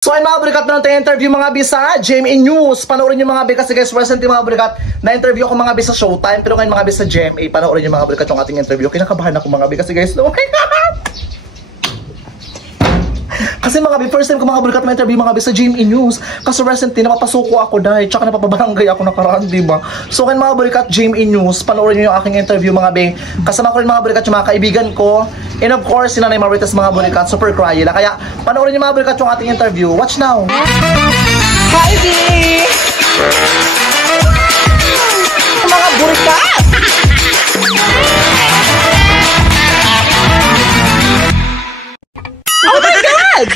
So ay mga burikat na natin interview mga bisa GMA News. Panoorin yung mga bi kasi guys recently mga burikat na interview ako mga bi sa Showtime, pero ngayon mga bi sa GMA. Panoorin yung mga burikat yung ating interview. Kinakabahan ako mga bi kasi guys, oh my God! Kasi mga bi, first time ko mga burikat ma-interview mga bi sa GMA News. Kasi recently napapasuko ako dahil tsaka napapabarangay ako nakaraan, diba? So ngayon mga burikat GMA News, panoorin nyo yung aking interview mga bi. Kasama ko rin mga burikat yung mga kaibigan ko. And of course, si Nanay Marites mga burikat, super cryla. Kaya panoorin nyo mga burikat yung ating interview. Watch now! Hi, B! Mga burikat! Oh my God!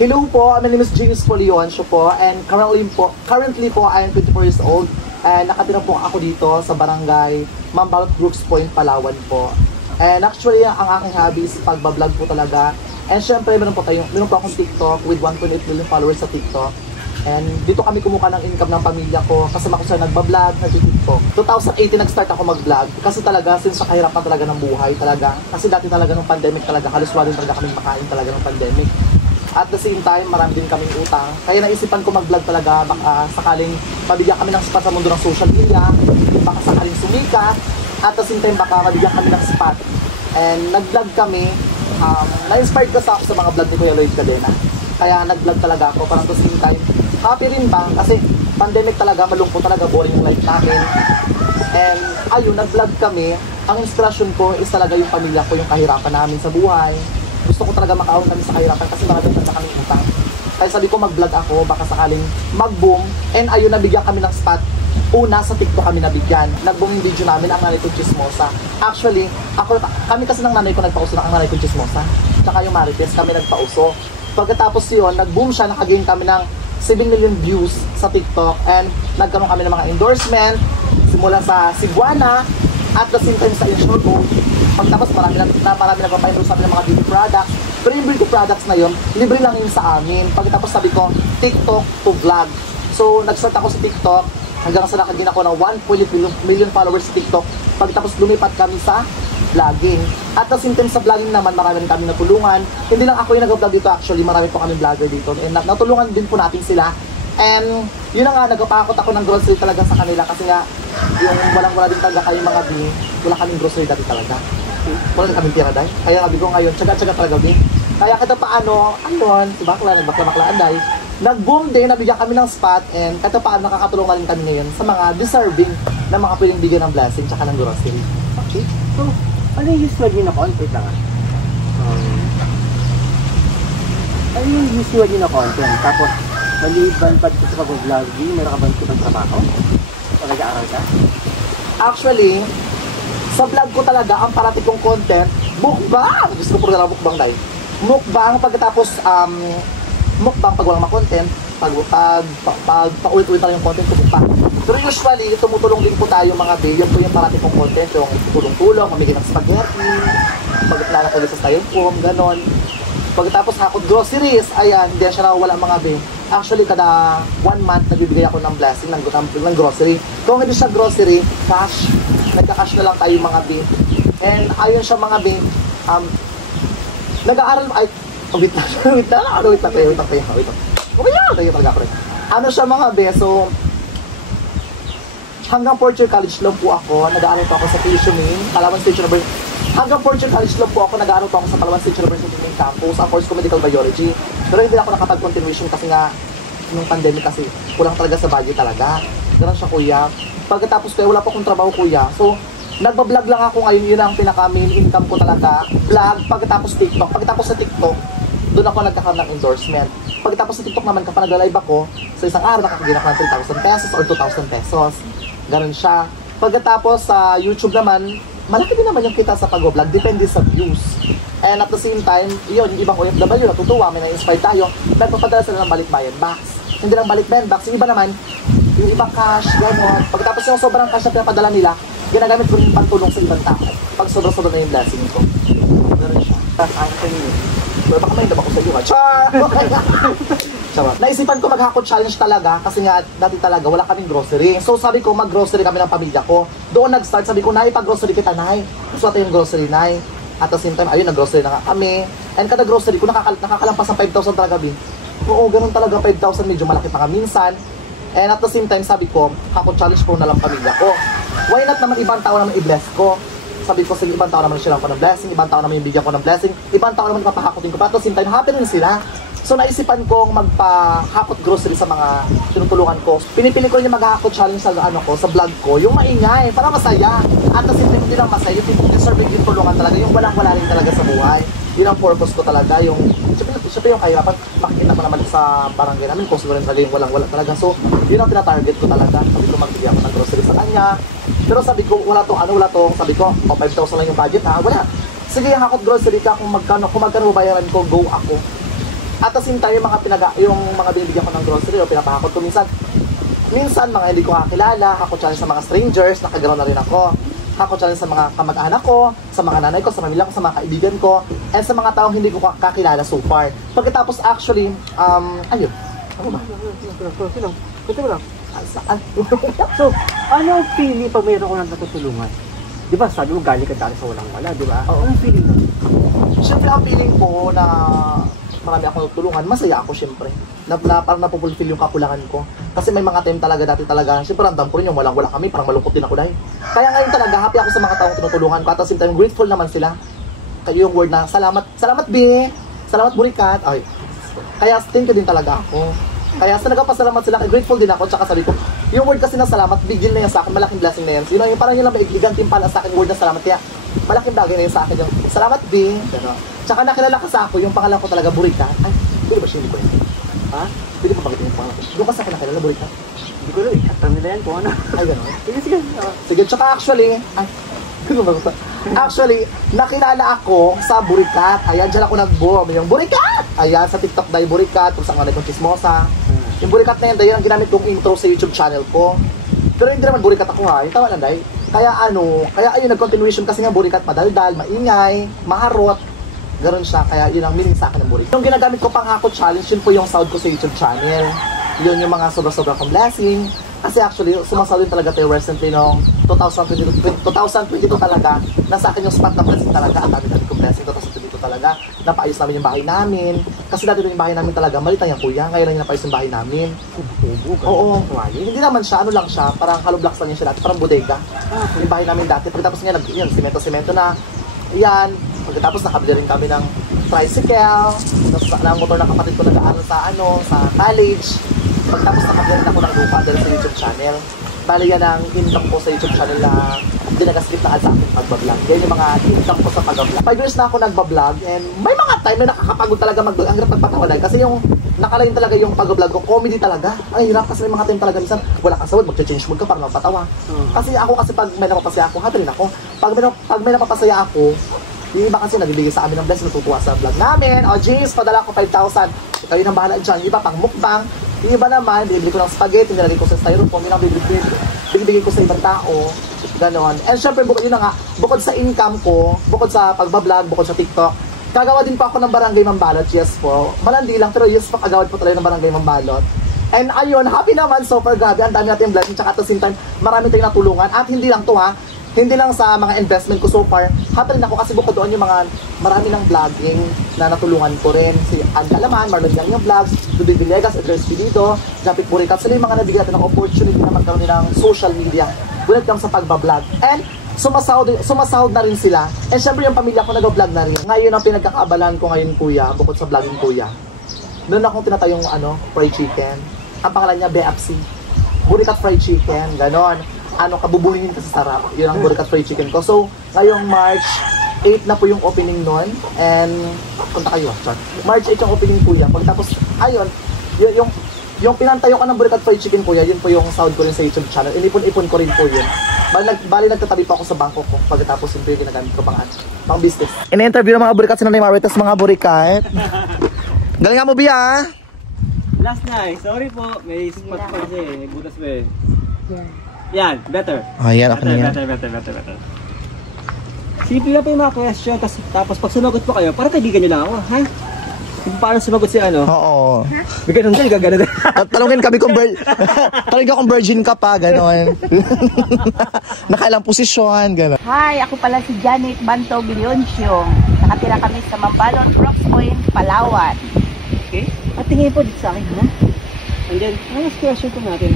Hello po, my name is James Polioncio po, and currently po I am 24 years old and nakatira po ako dito sa barangay Mambalot Brooks Point, Palawan po. And actually, ang aking hobby is pagbablog po talaga. And syempre, meron po akong TikTok with 1.8 million followers sa TikTok. And dito kami kumuha ng income ng pamilya ko. Kasama ko sa nagbablog, nag-TikTok. 2018 nag-start ako mag-vlog. Kasi talaga, since sa kahirapan talaga ng buhay talaga. Kasi dati talaga nung pandemic talaga, halos wala din talaga kaming makain talaga ng pandemic. At the same time, marami din kaming utang. Kaya naisipan ko mag-vlog talaga, baka sakaling mabigyan kami ng spot sa mundo ng social media, baka sakaling sumikat, at the same time, baka mabigyan kami ng spot. And nag-vlog kami, na-inspired kasi ako sa mga vlog ni Kuya Lloyd Cadena. Kaya nag-vlog talaga ako, parang the same time, happy rin ba? Kasi pandemic talaga, malungkot talaga, boring yung life namin. And ayun, nag-vlog kami. Ang inspirasyon ko is talaga yung pamilya ko, yung kahirapan namin sa buhay. Gusto ko talaga makaahon kami sa kahirapan kasi maraming talaga kaming utang. Kaya sabi ko mag-vlog ako, baka sakaling mag-boom. And ayun, nabigyan kami ng spot. Una, sa TikTok kami nabigyan. Nag-boom yung video namin, ang nanay ko Chismosa. Actually, kami kasi ng nanay ko nagpauso na ang nanay ko Chismosa. Tsaka yung Marites, kami nagpauso. Pagkatapos yun, nag-boom siya, nakagain kami ng 7 million views sa TikTok. And nagkaroon kami ng mga endorsement, simula sa Cebuana, at the same time sa Insurgo. Pagtapos marami nagpapaendorse sa amin ng mga beauty products. Pero yung beauty products na yun, libre lang yun sa amin. Pagkatapos sabi ko, TikTok to vlog. So nag-start ako sa TikTok, hanggang sa nakagin ako ng 1.8 million followers sa TikTok. Pagkatapos lumipat kami sa vlogging. At the same time sa vlogging naman, marami kami natulungan. Hindi lang ako yung nag-vlog dito actually, marami po kami vlogger dito. And natulungan din po natin sila. And yun na nga, nagpapakot ako ng grocery talaga sa kanila kasi nga yung walang-wala din talaga kayong mga bin, wala kaming grocery dati talaga. Wala din kaming tira dahil. Kaya sabi ko ngayon, tsaga-tsaga talaga bin. Kaya kita paano, ayun, si Bakla, nagbakla-baklaan dahil. Nag-boom din, nabigyan kami ng spot and kahit paano nakakatulungan din kami ngayon sa mga deserving na mga pwedeng bigyan ng blessing tsaka ng grocery. Okay. So, ano yung usual nyo na content lang? Ano yung usual nyo na content? Tapos, maliban pa dito sa pag-vlogging, meron ka ba dito ng trabaho? O nag-aaral ka? Actually, sa vlog ko talaga, ang parati kong content, mukbang! Gusto ko programa mukbang dahil. Mukbang, pagkatapos, mukbang pag walang ma-content, paulit-ulit na yung content ko mukbang. Pero usually, tumutulong din po tayo mga bay, yun po yung parati kong content, yung tulong-tulong, mamigay ng spaghetti, pagkatala ko sa styrofoam, ganon. Pagkatapos hakot groceries, ayan, hindi siya nawawala mga bay. Actually, kada 1 month, nagbibigay ako ng blessing ng grocery. Kung hindi siya grocery, cash. Nagka-cash na lang tayo mga bay. And ayun siya mga bay, nag-aaral, wait lang. Ano siya mga beso, hanggang 4th year college lang po ako, nag-aaral po ako sa PSUMIN, Palawan State University. Hanggang 4th year college lang po ako, nag-aaral po ako sa Palawan State University ng campus, ang course ko Medical Biology. Pero hindi ako nakapag-continuation kasi nga, nung pandemic kasi, kulang talaga sa budget talaga. Ganun siya kuya. Pagkatapos kuya, wala po akong trabaho kuya. So, nagbablog lang ako ngayon, yun ang pinaka-main income ko talaga. Vlog, pagkatapos TikTok. Pagkatapos sa TikTok, doon ako nagkakaroon ng endorsement. Pagkatapos sa TikTok naman, kapag nag-live ako, sa isang araw nakakagina ko ng 3,000 pesos or 2,000 pesos. Ganun siya. Pagkatapos sa YouTube naman, malaki din naman yung kita sa pag-vlog. Depende sa views. And at the same time, yun, yung ibang OFW natutuwa, may na-inspire tayo, nagpapadala sila ng balikbayan box. Hindi lang balikbayan box, yung iba naman, yung ibang cash, gano'n. Pagkatapos yung sobrang cash na pinapadala nila, ginagamit ko rin pantulong sa ibang tao. Pag sobrang-sobrang na yung blessing ko. Ganun siya. Pero baka may dabak ko sa iyo, ha? Char! Naisipan ko mag-hakot challenge talaga kasi nga dati talaga wala kaming grocery. So sabi ko mag-grocery kami ng pamilya ko. Doon nag-start, sabi ko, Nay, pag-grocery kita, Nay. Gusto natin yung grocery, Nay. At the same time, ayun, nag-grocery na nga kami. And kada grocery ko, nakakalampas ng 5,000 talaga, Bin. Oo, ganun talaga, 5,000, medyo malaki pa nga minsan. And at the same time, sabi ko, ako challenge ko na lang pamilya ko. Why not naman ibang tao naman i-bless ko? Sabi ko, sige, ibang tao naman silang ko ng blessing, ibang tao naman yung bigyan ko ng blessing, ibang tao naman ipapahakotin ko. But at the same time, happy rin sila. So naisipan kong magpahakot grocery sa mga tinutulungan ko. Pinipili ko rin yung maghahakot challenge sa sa vlog ko, yung maingay, para masaya. At kasi hindi lang masaya, yung deserving yung tulungan talaga, yung walang-wala rin talaga sa buhay. Yun ang purpose ko talaga, yung syempre yung kahirapan, makikita ko naman sa barangay namin, kung siguro rin talaga yung walang-wala talaga. So, yun ang tinatarget ko talaga. Sabi ko, magbigay ako ng grocery sa kanya. Pero sabi ko, wala tong, sabi ko, 5,000 lang yung budget ha, wala. Sige, hakot grocery ka, kung magkano bayaran ko, go ako. At the same time, yung mga binibigyan ko ng grocery o pinapahakot ko minsan mga hindi ko kakilala, ako challenge sa mga strangers, nakaganoon na rin ako. Ako challenge sa mga kamag-anak ko, sa mga nanay ko, sa pamilya ko, sa mga kaibigan ko, and sa mga taong hindi ko kakilala so far. Pagkatapos actually, ayun. Ano ba? Kunti mo lang. So, ano ang feeling pag mayroon ko lang natutulungan? Di ba, sabi mo galing ka dati sa walang-wala, di ba? Oo. Ano ang feeling mo? Siyempre, ang feeling ko na marami akong tutulungan, masaya ako siyempre. Parang napupulfill yung kakulangan ko. Kasi may mga time talaga, dati talaga, siyempre ramdam ko rin yung walang-wala kami, parang malungkot din ako dahil. Kaya ngayon talaga, happy ako sa mga taong tinutulungan ko. At the same time, grateful naman sila. Kaya yung word na, salamat Bi! Salamat Burikat! Ay, kaya thank you din talaga ako. Kaya sa nagpapasalamat sila, grateful din ako. Tsaka sabi ko, yung word kasi na salamat, bigil na yan sa akin, malaking blessing na yan. So, yung parang yun lang maigigan timpala sa akin, word na salamat. Kaya malaking bagay na yun sa akin yung, salamat Bi! Tsaka nakilala ka sa ako, yung pangalan ko talaga Burikat. Ay, pwede ba siya hindi ko yun? Ha? Pwede ba bagitin yung pangalan ko? Doon ka sa akin nakilala Burikat? Hindi ko lang, ikatang nila yan kung ano. Ay, gano'n? Sige. Sige, tsaka actually, nakilala ako sa Burikat. Ayan, dyan ako nag-boom. Yung Burikat! Ayan, sa TikTok dahil Burikat, kung saan nga kong chismosa. Yung Burikat na yan, dahil ang ginamit kong intro sa YouTube channel ko. Pero hindi naman Burikat ako ha, yung tama lang dahil. Kaya ayun, nag-continuation kasi nga Burikat, madaldal, maingay, maharot. Ganon siya, kaya yun ang meaning sa akin ng Burikat. Yung ginagamit ko pang hakot challenge, yun po yung sound ko sa YouTube channel. Yun yung mga sobra-sobra kong blessing. Kasi actually, sumasawin talaga tayo recently noong 2022 talaga. Nasa akin yung spot na blessing talaga. Ang dami kong blessing 2022 talaga. Napaayos namin yung bahay namin. Kasi dati yung bahay namin talaga, malitan yung kuya. Ngayon lang yung napaayos yung bahay namin. Oo. Hindi naman siya, ano lang siya. Parang hollow blocks lang yun siya dati. Parang bodega. Yung bahay namin dati. Pagkatapos nga, semento na. Yan. Pagkatapos nakabili rin kami ng tricycle. Ng motor ng kapatid ko nag-aaral sa college. Pagkatapos nakabili rin ako ng lupa dahil sa YouTube channel. Bali yan ang income ko sa YouTube channel na dinagaslit na sa aking pagbablog. Yan yung mga income ko sa pagbablog. 5 years na ako nagbablog and may mga time na nakakapagod talaga mag-vlog. Ang hirap magpatawalan kasi yung nakalain talaga yung pagbablog ko, comedy talaga. Ang hirap kasi may mga time talaga minsan wala kang sawad, mag-change mood ka para magpatawa. Kasi pag may napapasaya ako, happy rin ako. Pag may napapasaya ako, yung iba kasi nagbibigay sa amin ng blessing, natutuwa sa vlog namin. O James, padala ko 5,000. Ikaw yun ang bahala dyan. Yung iba pang mukbang. Yung iba naman, bibili ko ng spaghetti, nilagay ko sa styrofoam. Yun ang bibigay ko sa ibang tao. Ganon. And syempre, bukod sa income ko, bukod sa pagbablog, bukod sa TikTok, gagawa din po ako ng Barangay Mambalot. Yes po. Malandi lang, pero yes po, kagawad po talaga ng Barangay Mambalot. And ayun, happy naman, super grabe. Ang dami natin blessing. Tsaka at the same time, marami tayong natulungan. At hindi lang to ha. Hindi lang sa mga investment ko so far, happy rin ako kasi bukod doon yung mga marami ng vlogging na natulungan ko rin. Si Ann Calaman, Marlon Yang yung vlogs, Ruby Villegas, Adres Pilido, Japit Burikat. Sila yung mga nabigyan natin ng opportunity na magkaroon ng social media when it comes sa pagbablog. And sumasahod na rin sila. And syempre yung pamilya ko nag-vlog na rin. Ngayon ang pinagkakaabalan ko ngayon kuya, bukod sa vlogging kuya. Noon akong tinatayong fried chicken. Ang pangalan niya BFC. Burikat fried chicken, ganon. Kabubuhin kasi sarap. Yun ang Burikat fried chicken ko. So, ngayong March 8 na po yung opening nun. And, punta kayo, chat. March 8 yung opening po yan. Pagkatapos, ayun, yung pinantayo ko ng Burikat fried chicken po yan, yun po yung sound ko rin sa YouTube channel. Inipon-ipon ko rin po yun. Bali nagtatabi pa ako sa bangko ko. Pagkatapos yun po yung ginagamit ko pang business. In-interview ng mga Burikat sa Nanay Maritas, mga Burikat. Galing nga mo, Bia! Last night, sorry po. May spot pa kasi. Butas pa eh. Yan, better. Ayan, okay na yan. Better. Simple lang po yung mga question, tapos pag sumagot po kayo, para kaibigan nyo lang ako, ha? Paano sumagot si ano? Oo. May ganun din, gagano din. At talungin kami kung talungin kung virgin ka pa, gano'n. Nakailang posisyon, gano'n. Hi, ako pala si Janet Bantog Leoncio. Nakatira kami sa Mambalon, Brooks Point, Palawan. Okay? At tingin po dito sa akin, ha? And then, last question po natin.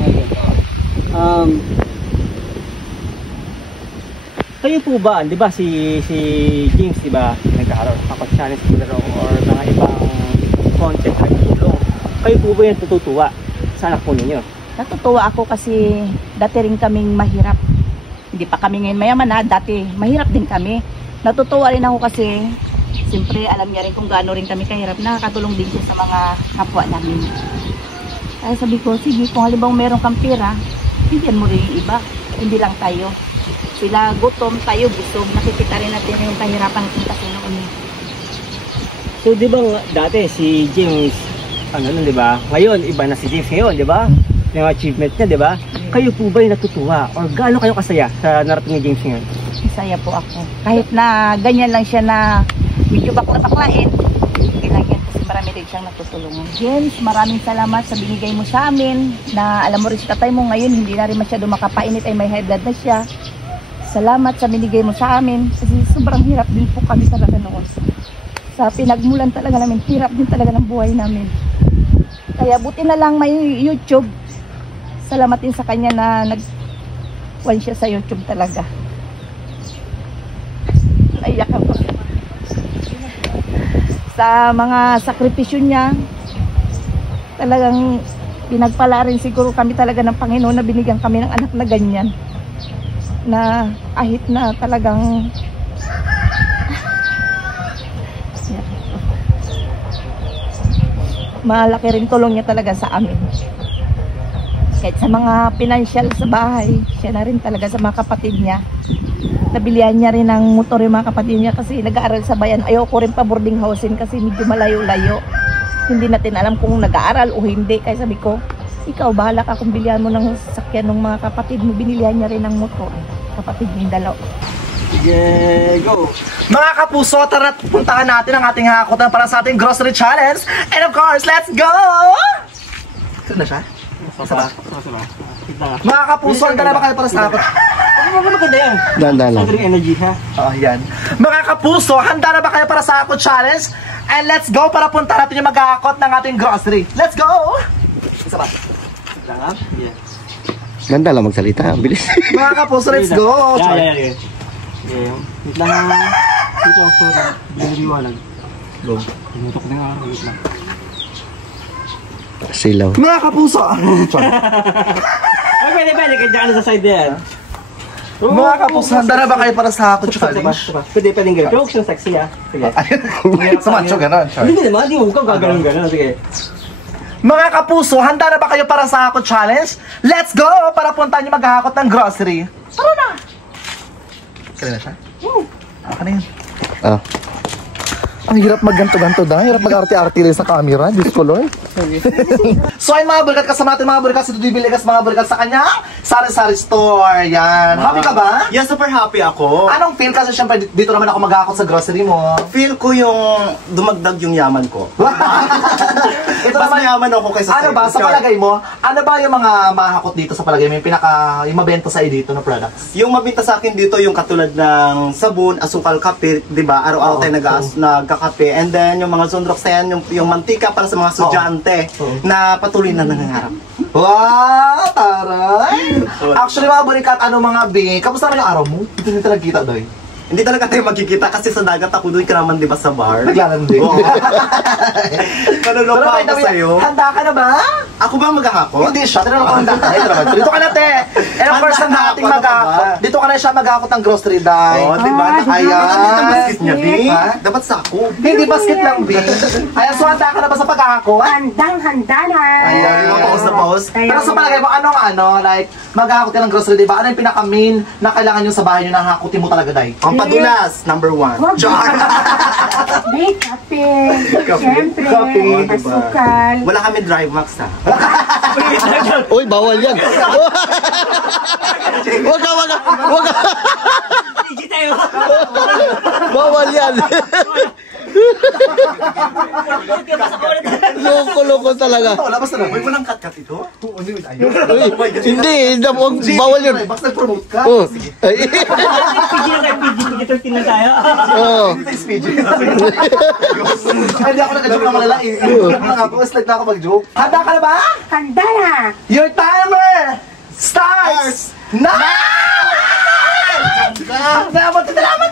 Kayo po ba, di ba si James, di ba, nagkakaroon kapag challenge po na or mga ibang content na tulong. Kayo po ba yung tututuwa sa anak po ninyo? Natutuwa ako kasi dati rin kaming mahirap. Hindi pa kami ngayon mayaman ha, dati mahirap din kami. Natutuwa rin ako kasi siyempre alam niya rin kung gaano rin kami kahirap. Nakakatulong din siya sa mga kapwa namin. Kaya sabi ko, sige kung halimbawa meron kang pera, bigyan mo rin yung iba. Hindi lang tayo. Sila gutom, tayo busog. Nakikita rin natin yung kahirapan natin kasi noon. So di ba dati si James, ano nun, di ba? Ngayon, iba na si James ngayon, di ba? Yung achievement niya, di ba? Kayo po ba yung natutuwa? Or gaano kayo kasaya sa narating ni James ngayon? Masaya po ako. Kahit na ganyan lang siya na medyo bakla-baklain, okay lang yan kasi marami rin siyang natutulungan. James, maraming salamat sa binigay mo sa amin na alam mo rin si tatay mo ngayon, hindi na rin masyado makapainit ay may high blood na siya. Salamat sa binigay mo sa amin kasi sobrang hirap din po kami talaga noon. Sa pinagmulan talaga namin, hirap din talaga ng buhay namin. Kaya buti na lang may YouTube. Salamat din sa kanya na nag-one siya sa YouTube talaga. Naiyak ako. Sa mga sakripisyo niya, talagang pinagpala rin siguro kami talaga ng Panginoon na binigyan kami ng anak na ganyan. Na kahit na talagang malaki rin tulong niya talaga sa amin. Kahit sa mga financial sa bahay, siya na rin talaga sa mga kapatid niya. Nabilihan niya rin ng motor yung mga kapatid niya kasi nag-aaral sa bayan. Ayoko rin pa boarding housein kasi medyo malayo-layo. Hindi natin alam kung nag-aaral o hindi. Kaya sabi ko, ikaw bahala ka kung bilihan mo ng sasakyan ng mga kapatid mo. Binilihan niya rin ng motor. Kapatid niya dalaw. Sige, go! Mga kapuso, tara puntahan natin ang ating hakotan para sa ating grocery challenge. And of course, let's go! Saan na siya? Saba. Mga kapuso, handa na ba kayo para sa hakot? Maganda yan. Danda lang. Maganda energy, ha? Oh, yan. Mga kapuso, handa na ba kayo para sa hakot challenge? And let's go para punta natin yung maghahakot ng ating grocery. Let's go! Isa ba? Lang, ha? Yeah. Ganda lang magsalita, ang bilis. Mga kapuso, let's go! Yeah. Wait lang, dito ako na liwanag. Go. Tinutok na nga, wait lang. Silaw. Mga kapuso! Ay, pwede, kaya dyan sa side yan. Mga kapuso, handa na ba kayo para sa hakot challenge? Pwede ganyan. Jokes yung sexy, ha? Sige. Sa macho, gano'n. Hindi naman, di huwag kang gaganon. Sige. Mga kapuso, handa na ba kayo para sa hakot challenge? Let's go! Para puntahan nyo maghahakot ng grocery. Tara na! Kaya na siya? Ako na yun. Ah. Ang hirap magganto-ganto na. Hirap mag-arte-arte lang sa camera. Diyos ko, Lord. So ay mga burikat, kasama natin mga burikat. Si Dudy Villegas, mga burikat sa kanya. Sari-sari store. Yan. Happy ka ba? Yeah, super happy ako. Anong feel? Kasi syempre dito naman ako maghahakot sa grocery mo. Feel ko yung dumagdag yung yaman ko. Ito Mas naman, mayaman ako kaysa ano ba, sa palagay mo, ano ba yung mga mahakot dito sa palagay mo? Yung mabenta sa'yo dito na products? Yung mabinta sa akin dito yung katulad ng sabon, asukal, kape, 'di ba? Araw-araw tayo nagkakape. And then yung mga sunrox na yan, yung mantika para sa mga estudyante na patuloy na nangangarap. Wow! Taray! Actually mga burikat, ano mga bing, kamusta naman yung araw mo? Ito din talaga kita, Doy. Hindi talaga tayo magkikita kasi sa dagat ako doon ka naman 'di ba sa bar? Naglalandi. Oo. Kanulopa ako sa'yo. Handa ka na ba? Ako ba maghahakot? Hindi siya. Tinanong ko handa ka. Ito naman. Dito ka na, te. And of course, Handa handa na ating ako, ano maghahakot. ka ba? Dito ka na siya maghahakot ng grocery, Day. Oh, 'di ba? Ayan. Ang basket niya, Bi. Ha? Dapat sako. Hindi basket lang, Bing. Ayan, so handa ka na ba sa paghahakot? Handang-handa na. Ayan. Pause na pause. Pero sa palagay mo, like, maghahakot ka ng grocery, di ba? Ano yung pinaka-main na kailangan nyo sa bahay nyo na hakutin mo talaga, Day? Ang padulas, number 1. Kape, siyempre, Kape, diba? asukal. Wala kami drive max ha. Uy, bawal yan. Wag ka. Bawal yan. Loko-loko talaga. Ito, labas na lang. May walang cut-cut ito? Oo, ayun. Uy, hindi, bawal yun. Baks nag-promote ka. Oh. Ay. PG na kayo, PG. Ito na tayo. Oh. Dito is PG. Hindi ako nag-joke na malala. Nakapos like na ako mag-joke. Handa ka na ba? Handa na! Your timer starts now! Salamat din! Salamat!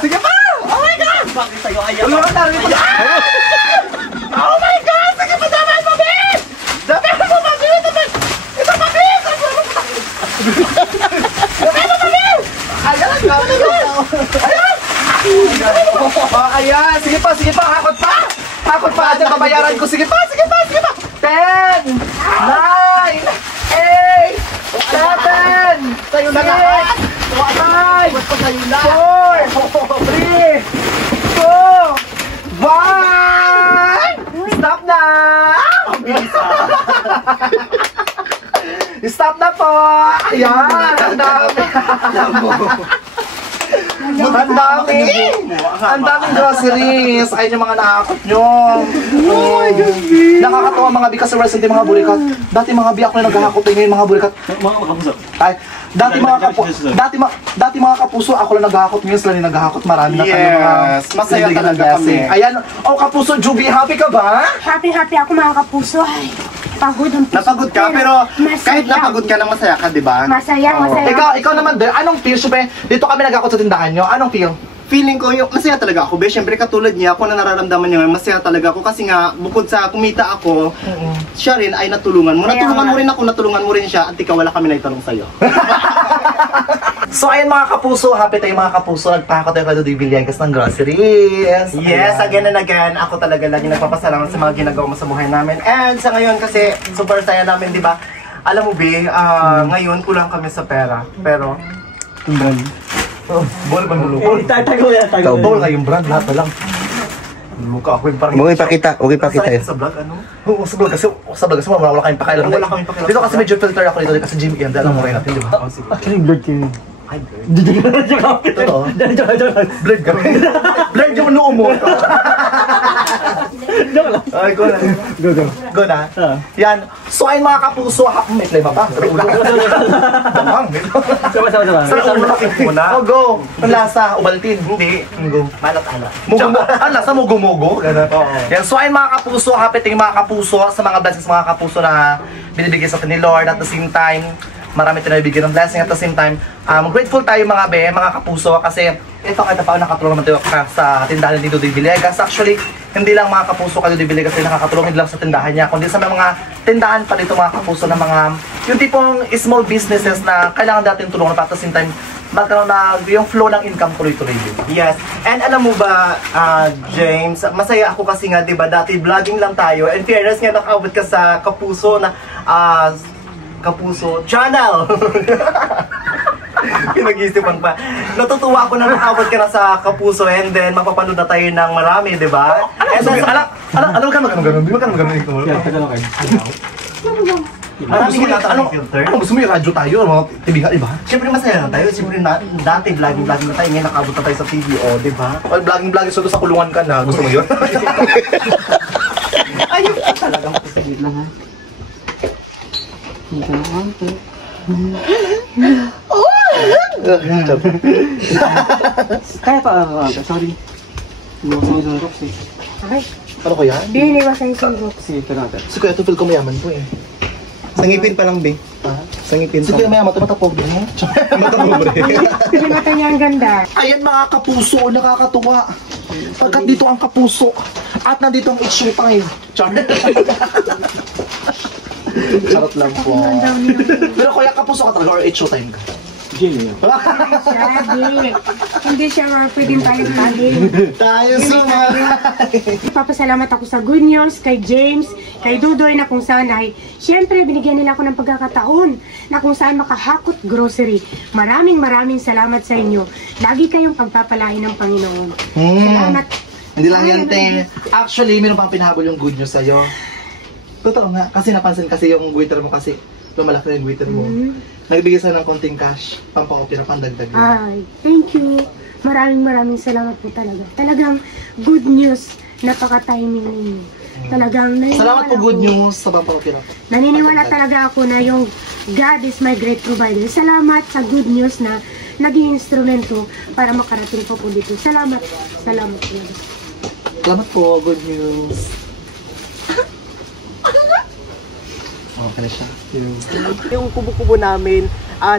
Sige pa! Oh my God! Bakit sa'yo ayaw? Oh my God! Sige pa! Dami mo, Bin! Dami mo, Bin! Ito, Bin! Dami mo, Bin! Ayan! Ayan! Sige pa! Hakot pa! Ayan, babayaran ko. Sige pa! 10! 9! 8! 7! 6! 5! 4! 3! 2! 1! Stop na! Stop na po! Ayan! Ang dami! Ang daming groceries! Ayun yung mga nakakot nyo! Oh my God! Nakakatawa mga bi kasi recently mga bulikat. Dati mga bi ako na naghahakot ngayon mga bulikat. Mga makapuso. Ay, dati mga kapuso ako lang naghahakot ngayon sila naghahakot. Marami na kayo mga masaya bibigyan ng eh. blessing. kami. Ayan, oh kapuso, Juby, happy ka ba? Happy ako mga kapuso. Ay, pagod ang puso. Napagod ka, pero Masaya. kahit napagod ka lang masaya ka, di ba? Masaya. Ikaw naman din, anong feel? Syempre, dito kami naghahakot sa tindahan nyo, anong feel? Feeling ko, yung masaya talaga ako, be. Siyempre, katulad niya, ako na nararamdaman niya ngayon, masaya talaga ako kasi nga, bukod sa kumita ako, siya rin ay natulungan mo. Natulungan mo rin ako, natulungan mo rin siya, at ikaw wala kami naitanong sa'yo. So, ayan mga kapuso, happy tayo mga kapuso, nagpahakot tayo kay Villegas ng groceries. Yes, again and again, ako talaga lagi nagpapasalamat sa mga ginagawa mo sa buhay namin. And sa ngayon kasi, super saya namin, di ba? Alam mo, be, ngayon kulang kami sa pera, pero... Oh, ball ba nulubol? Tatago yan, tago. Ball nga yung brand, lahat na lang. Mukha ako yung parang... Huwag ipakita yun. Sa vlog, ano? Oo, sa vlog kasi wala kaming pakialam. Wala kaming pakialam. Dito kasi medyo filter ako dito kasi Jimmy M, alam mo rin natin, di ba? Actually, blurred yun. Ay, blurred. Totoo? Blurred ka. Blurred yung noo mo. Joke lang. Ay, go na. Go na? Yan. So, ayun mga kapuso, may play ba ba? Damang. Sama. Sa ulo muna. Oh, go. Ang lasa, ubaltin. Hindi. Go. Malat-alat. Ang lasa, mugo-mugo. Yan. So, ayun mga kapuso, happy ting mga kapuso sa mga blessings mga kapuso na binibigay sa atin ni Lord at the same time. Marami tayo nabibigyan ng blessing at the same time. Grateful tayo mga mga kapuso kasi ito kahit na paano nakatulong naman tayo sa tindahan ni Dito de Villegas. Actually, hindi lang mga kapuso ka Dito de Villegas ay nakakatulong hindi lang sa tindahan niya, kundi sa mga tindahan pa dito mga kapuso na mga yung tipong small businesses na kailangan natin tulungan at the same time magkaroon na yung flow ng income tuloy-tuloy din. Yes. And alam mo ba, James, masaya ako kasi nga, di ba, dati vlogging lang tayo. And fairness nga, nakaabot ka sa Kapuso na, Kapuso Channel! Pinag-iisipan pa. Natutuwa ako na nakaabot ka na sa Kapuso and then mapapanood na tayo ng marami, di ba? Alam ka magano'n? Di ba ka magano'n ito? Maraming ginataang filter. Ano gusto mo yung radyo tayo? Mga TV ka, di ba? Siyempre masaya lang tayo. Siyempre dati vlogging na tayo. Ngayon nakaabot na tayo sa TV, di ba? Vlogging so sa kulungan ka na. Gusto mo yun? Ayun. Talagang pasagit lang ha. Kaya pa sorry. Lumusong yung rocks eh. Ay, Ano ko yan? biniwasan yung sundok. Sige, ito natin. Si Kuya Tufil ko mayaman po eh. Sangipin pa lang, be. Sangipin Si Kuya mayaman, tumatapog din mo. Kasi mata niya ang ganda. Ayan mga kapuso, nakakatuwa. Pagkat dito ang kapuso at nandito ang issue time. Charot lang po. Pero kuya kapuso ka talaga or issue time ka? Jimmy. Hindi siya pwedeng tayo tagin. Tayo Ipapasalamat ako sa good news, kay James, kay Dudoy na kung saan ay, syempre binigyan nila ako ng pagkakataon na kung saan makahakot grocery. Maraming salamat sa inyo. Lagi kayong pagpapalain ng Panginoon. Salamat. Hindi lang yan, te. Actually, meron pang pinahabol yung good news sa'yo. Totoo nga, kasi napansin kasi yung guitar mo kasi lumalaki na yung guitar mo. Nagbigay sa'yo ng konting cash, pampakopera, pandagdag yun. Ay, thank you. Maraming salamat po talaga. Talagang good news, napaka-timing ninyo. Talagang Salamat po, naniniwala good ako- news sa Pampalokiro. Naniniwala talaga ako na yung God is my great provider. Salamat sa good news na naging instrumento para makarating po po dito. Salamat. Salamat talaga. Salamat po, good news. Okay na siya. Yung kubo-kubo namin,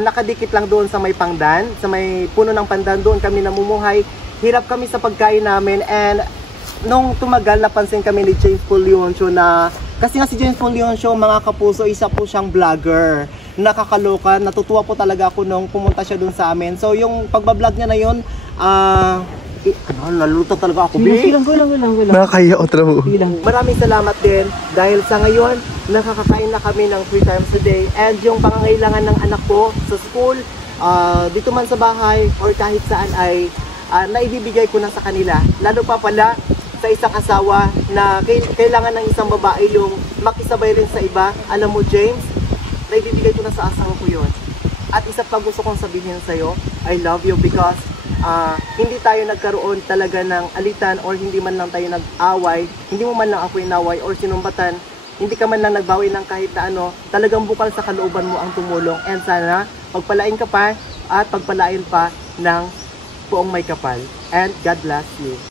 nakadikit lang doon sa may pangdan, sa may puno ng pandan, doon kami namumuhay. Hirap kami sa pagkain namin, and nung tumagal, napansin kami ni James Paul Leoncio na, kasi nga si James Paul Leoncio, mga kapuso, isa po siyang vlogger. Nakakaloka, natutuwa po talaga ako nung pumunta siya doon sa amin. So yung pagbablog niya na yun, naluto talaga ako. Bilang ko lang. Nakakaya o trabo. Maraming salamat din dahil sa ngayon nakakakain na kami ng 3 times a day, and yung pangangailangan ng anak ko sa school, dito man sa bahay or kahit saan ay naibibigay ko na sa kanila. Lalo pa pala sa isang asawa na kailangan ng isang babae yung makisabay rin sa iba. Alam mo, James, naibibigay ko na sa asawa ko yun. At isa pa gusto kong sabihin sa'yo, I love you because hindi tayo nagkaroon talaga ng alitan or hindi man lang tayo nag-away, hindi mo man lang ako inaway or sinumbatan, hindi ka man lang nagbawi ng kahit na ano, talagang bukal sa kalooban mo ang tumulong, and sana pagpalain ka pa at pagpalain pa ng buong may kapal, and God bless you.